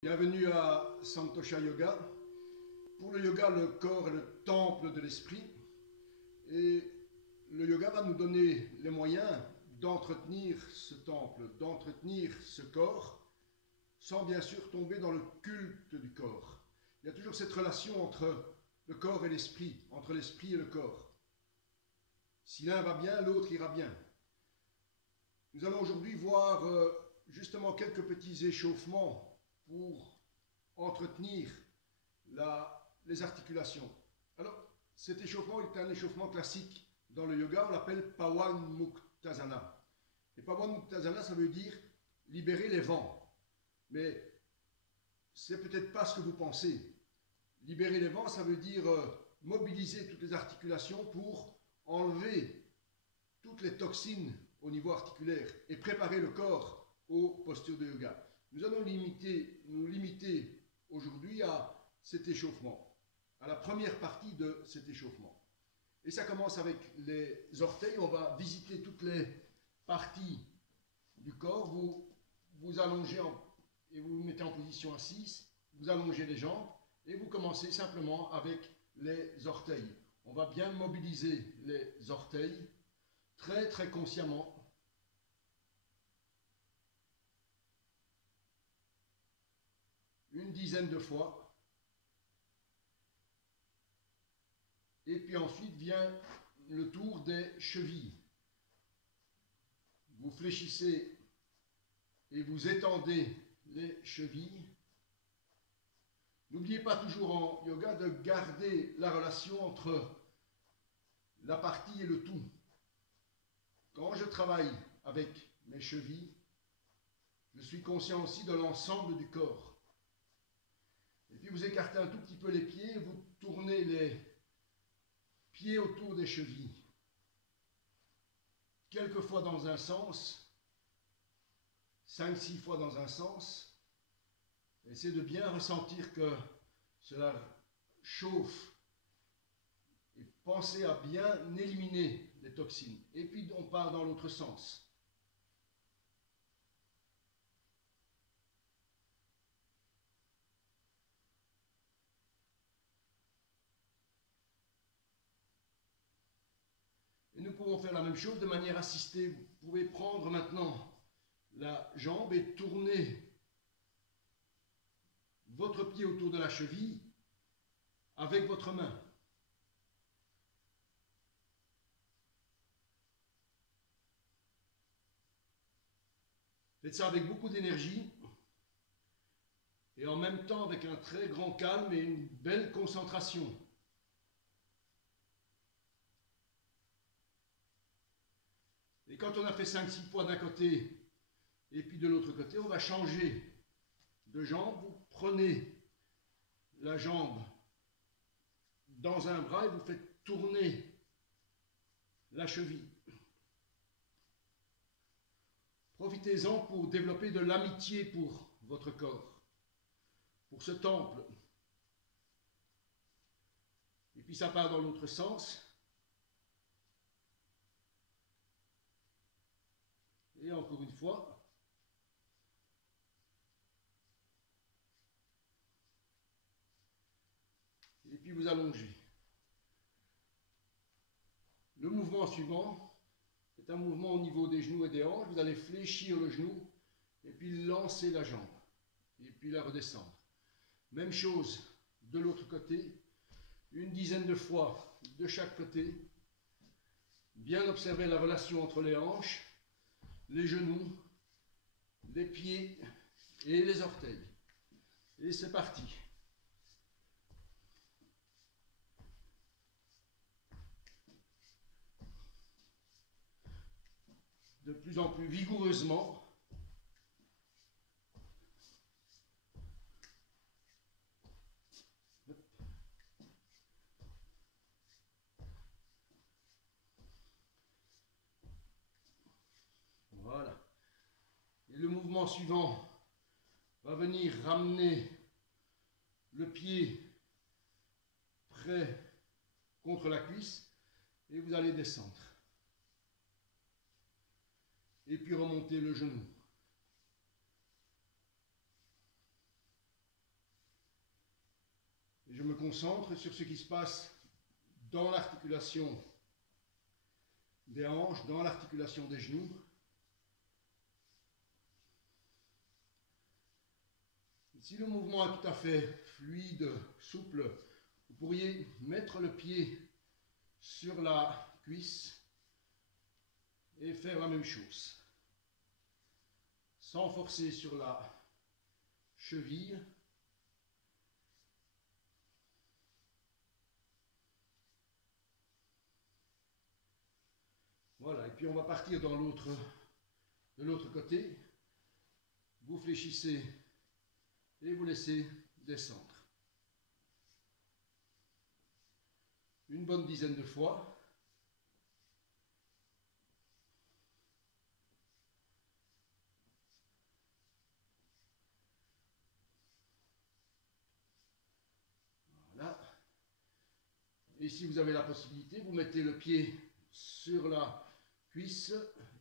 Bienvenue à Santosha Yoga. Pour le yoga, le corps est le temple de l'esprit. Et le yoga va nous donner les moyens d'entretenir ce temple, d'entretenir ce corps, sans bien sûr tomber dans le culte du corps. Il y a toujours cette relation entre le corps et l'esprit, entre l'esprit et le corps. Si l'un va bien, l'autre ira bien. Nous allons aujourd'hui voir justement quelques petits échauffements pour entretenir les articulations. Alors, cet échauffement est un échauffement classique dans le yoga, on l'appelle Pawan Muktasana. Et Pawan Muktasana, ça veut dire libérer les vents. Mais c'est peut-être pas ce que vous pensez. Libérer les vents, ça veut dire mobiliser toutes les articulations pour enlever toutes les toxines au niveau articulaire et préparer le corps aux postures de yoga. Nous allons nous limiter aujourd'hui à cet échauffement, à la première partie de cet échauffement. Et ça commence avec les orteils. On va visiter toutes les parties du corps. Vous allongez et vous vous mettez en position assise. Vous allongez les jambes et vous commencez simplement avec les orteils. On va bien mobiliser les orteils très très consciemment. Une dizaine de fois. Et puis ensuite vient le tour des chevilles. Vous fléchissez et vous étendez les chevilles. N'oubliez pas toujours en yoga de garder la relation entre la partie et le tout. Quand je travaille avec mes chevilles, je suis conscient aussi de l'ensemble du corps. Et puis vous écartez un tout petit peu les pieds, vous tournez les pieds autour des chevilles. Quelques fois dans un sens, 5-6 fois dans un sens. Essayez de bien ressentir que cela chauffe. Et pensez à bien éliminer les toxines. Et puis on part dans l'autre sens. Et nous pouvons faire la même chose de manière assistée. Vous pouvez prendre maintenant la jambe et tourner votre pied autour de la cheville avec votre main. Faites ça avec beaucoup d'énergie et en même temps avec un très grand calme et une belle concentration. Et quand on a fait 5-6 fois d'un côté et puis de l'autre côté, on va changer de jambe. Vous prenez la jambe dans un bras et vous faites tourner la cheville. Profitez-en pour développer de l'amitié pour votre corps, pour ce temple. Et puis ça part dans l'autre sens. Et encore une fois. Et puis vous allongez. Le mouvement suivant est un mouvement au niveau des genoux et des hanches. Vous allez fléchir le genou et puis lancer la jambe. Et puis la redescendre. Même chose de l'autre côté. Une dizaine de fois de chaque côté. Bien observer la relation entre les hanches, les genoux, les pieds et les orteils. Et c'est parti. De plus en plus vigoureusement. Voilà. Et le mouvement suivant va venir ramener le pied près contre la cuisse et vous allez descendre. et puis remonter le genou. Et je me concentre sur ce qui se passe dans l'articulation des hanches, dans l'articulation des genoux. Si le mouvement est tout à fait fluide, souple, vous pourriez mettre le pied sur la cuisse et faire la même chose. Sans forcer sur la cheville. Voilà, et puis on va partir de l'autre côté. Vous fléchissez et vous laissez descendre. Une bonne dizaine de fois. Voilà. Et si vous avez la possibilité, vous mettez le pied sur la cuisse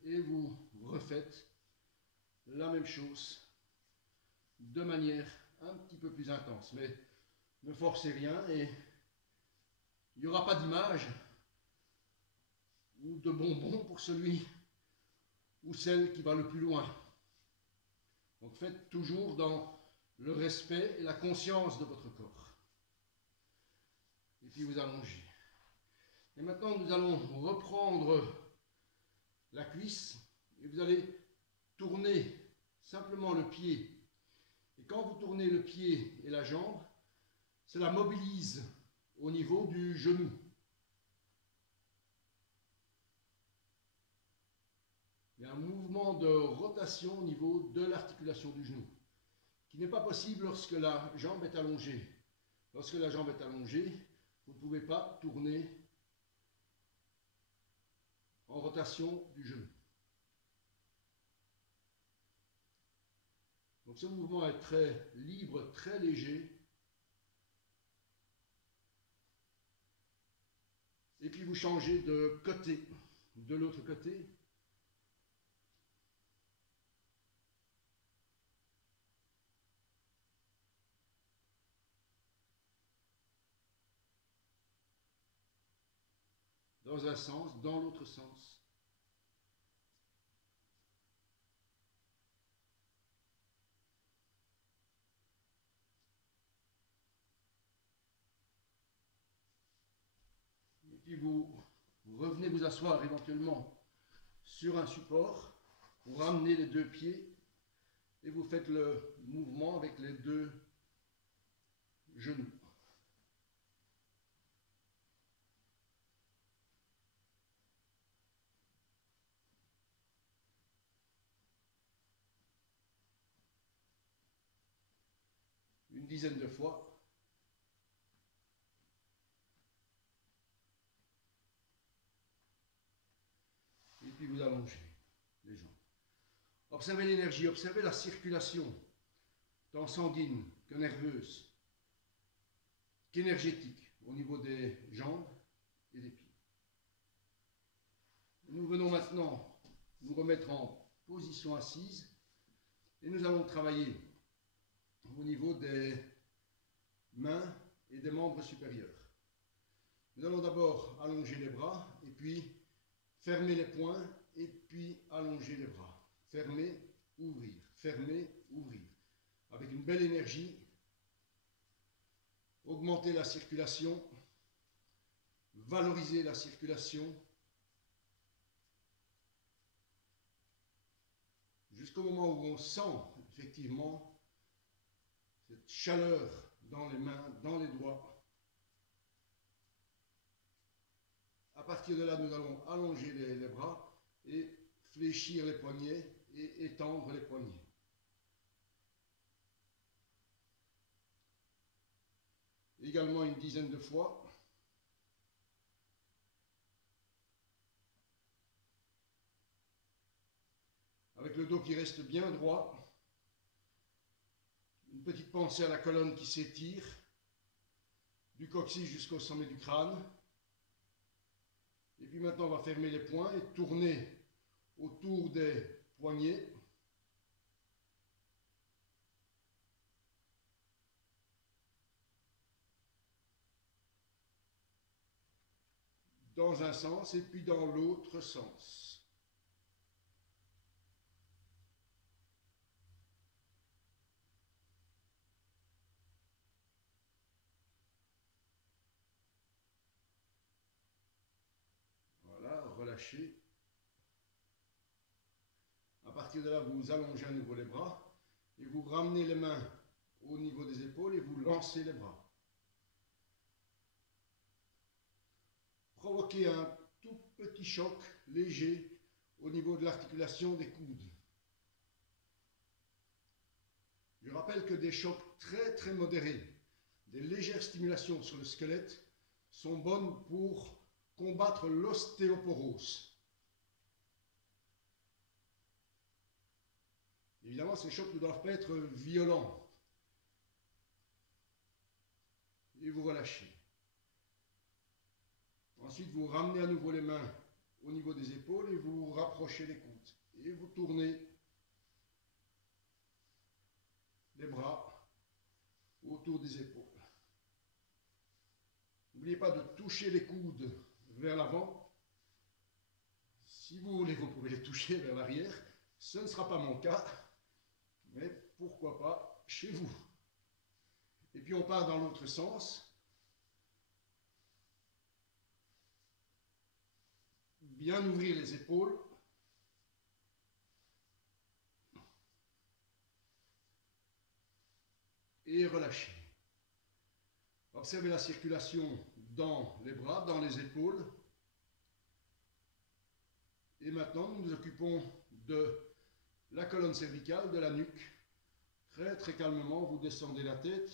et vous refaites la même chose de manière un petit peu plus intense. Mais ne forcez rien et il n'y aura pas d'image ou de bonbons pour celui ou celle qui va le plus loin. Donc faites toujours dans le respect et la conscience de votre corps. Et puis vous allongez. Et maintenant nous allons reprendre la cuisse et vous allez tourner simplement le pied. Et quand vous tournez le pied et la jambe, cela mobilise au niveau du genou. Il y a un mouvement de rotation au niveau de l'articulation du genou, qui n'est pas possible lorsque la jambe est allongée. Lorsque la jambe est allongée, vous ne pouvez pas tourner en rotation du genou. Donc ce mouvement est très libre, très léger. Et puis vous changez de côté, de l'autre côté. Dans un sens, dans l'autre sens. Et puis vous revenez vous asseoir éventuellement sur un support, vous ramenez les deux pieds et vous faites le mouvement avec les deux genoux. Une dizaine de fois. Et puis vous allongez les jambes. Observez l'énergie, observez la circulation, tant sanguine que nerveuse, qu'énergétique au niveau des jambes et des pieds. Nous venons maintenant nous remettre en position assise et nous allons travailler au niveau des mains et des membres supérieurs. Nous allons d'abord allonger les bras et puis fermer les poings et puis allonger les bras. Fermer, ouvrir, fermer, ouvrir. Avec une belle énergie, augmenter la circulation, valoriser la circulation, jusqu'au moment où on sent effectivement cette chaleur dans les mains, dans les doigts. À partir de là, nous allons allonger les bras et fléchir les poignets et étendre les poignets. Également une dizaine de fois. Avec le dos qui reste bien droit. Une petite pensée à la colonne qui s'étire, du coccyx jusqu'au sommet du crâne. Et puis maintenant, on va fermer les poings et tourner autour des poignets. Dans un sens et puis dans l'autre sens. Voilà, relâchez. À partir de là, vous allongez à nouveau les bras et vous ramenez les mains au niveau des épaules et vous lancez les bras. Provoquez un tout petit choc léger au niveau de l'articulation des coudes. Je rappelle que des chocs très modérés, des légères stimulations sur le squelette sont bonnes pour combattre l'ostéoporose. Évidemment, ces chocs ne doivent pas être violents. Et vous relâchez. Ensuite, vous ramenez à nouveau les mains au niveau des épaules et vous rapprochez les coudes. Et vous tournez les bras autour des épaules. N'oubliez pas de toucher les coudes vers l'avant. Si vous voulez, vous pouvez les toucher vers l'arrière. Ce ne sera pas mon cas, mais pourquoi pas chez vous. Et puis on part dans l'autre sens. Bien ouvrir les épaules. Et relâcher. Observez la circulation dans les bras, dans les épaules. Et maintenant, nous nous occupons de la colonne cervicale, de la nuque. Très calmement, vous descendez la tête.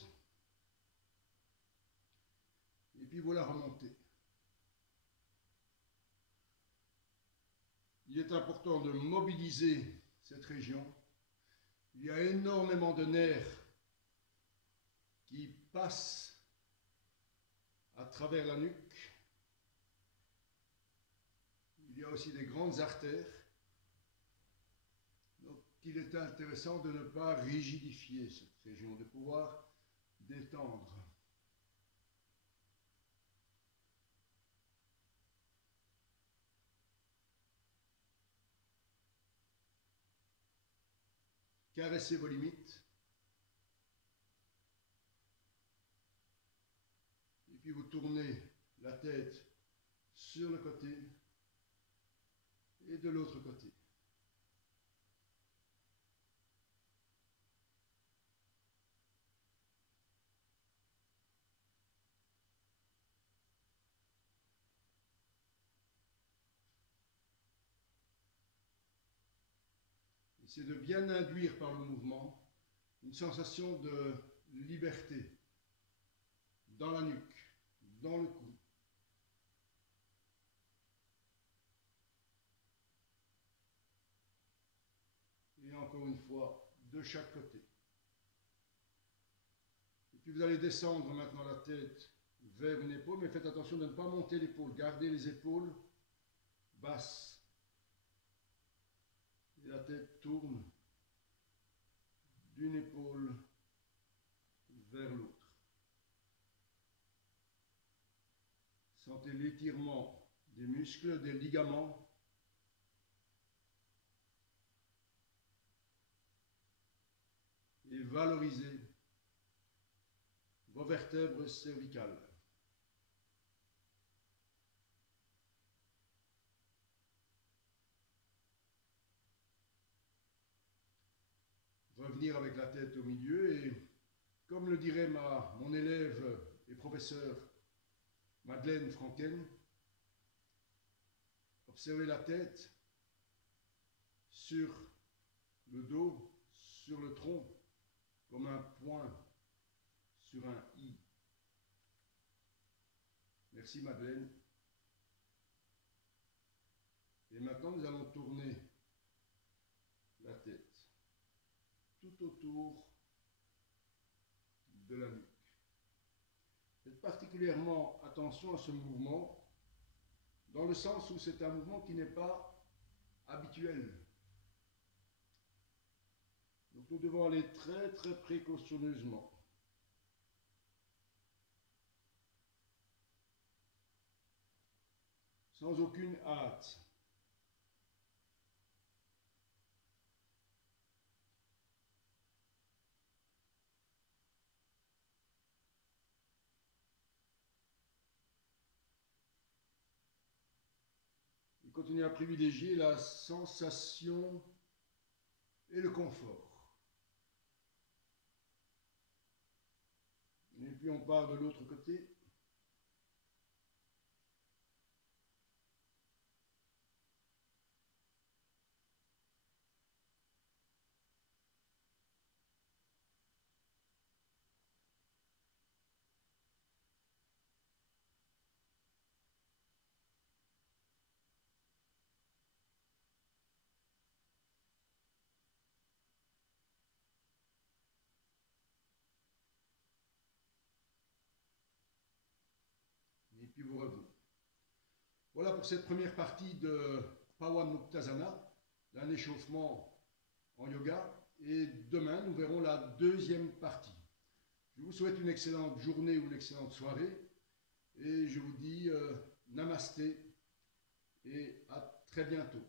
Et puis vous la remontez. Il est important de mobiliser cette région. Il y a énormément de nerfs qui passent à travers la nuque. Il y a aussi des grandes artères. Donc il est intéressant de ne pas rigidifier cette région, de pouvoir détendre. Caressez vos limites. Et puis vous tournez la tête sur le côté et de l'autre côté. C'est de bien induire par le mouvement une sensation de liberté dans la nuque, dans le cou. Et encore une fois, de chaque côté. Et puis vous allez descendre maintenant la tête vers une épaule, mais faites attention de ne pas monter l'épaule. Gardez les épaules basses. Et la tête tourne d'une épaule vers l'autre. Sentez l'étirement des muscles, des ligaments. Et valorisez vos vertèbres cervicales. Revenir avec la tête au milieu et, comme le dirait mon élève et professeur Madeleine Franken, observez la tête sur le dos, sur le tronc, comme un point sur un i. Merci Madeleine. Et maintenant, nous allons tourner la tête tout autour de la nuque. Faites particulièrement attention à ce mouvement, dans le sens où c'est un mouvement qui n'est pas habituel. Donc nous devons aller très très précautionneusement. Sans aucune hâte. Et continuez à privilégier la sensation et le confort. Et puis on part de l'autre côté. Et puis vous revenez. Voilà pour cette première partie de Pawan Muktasana, d'un échauffement en yoga. Et demain, nous verrons la deuxième partie. Je vous souhaite une excellente journée ou une excellente soirée. Et je vous dis namasté et à très bientôt.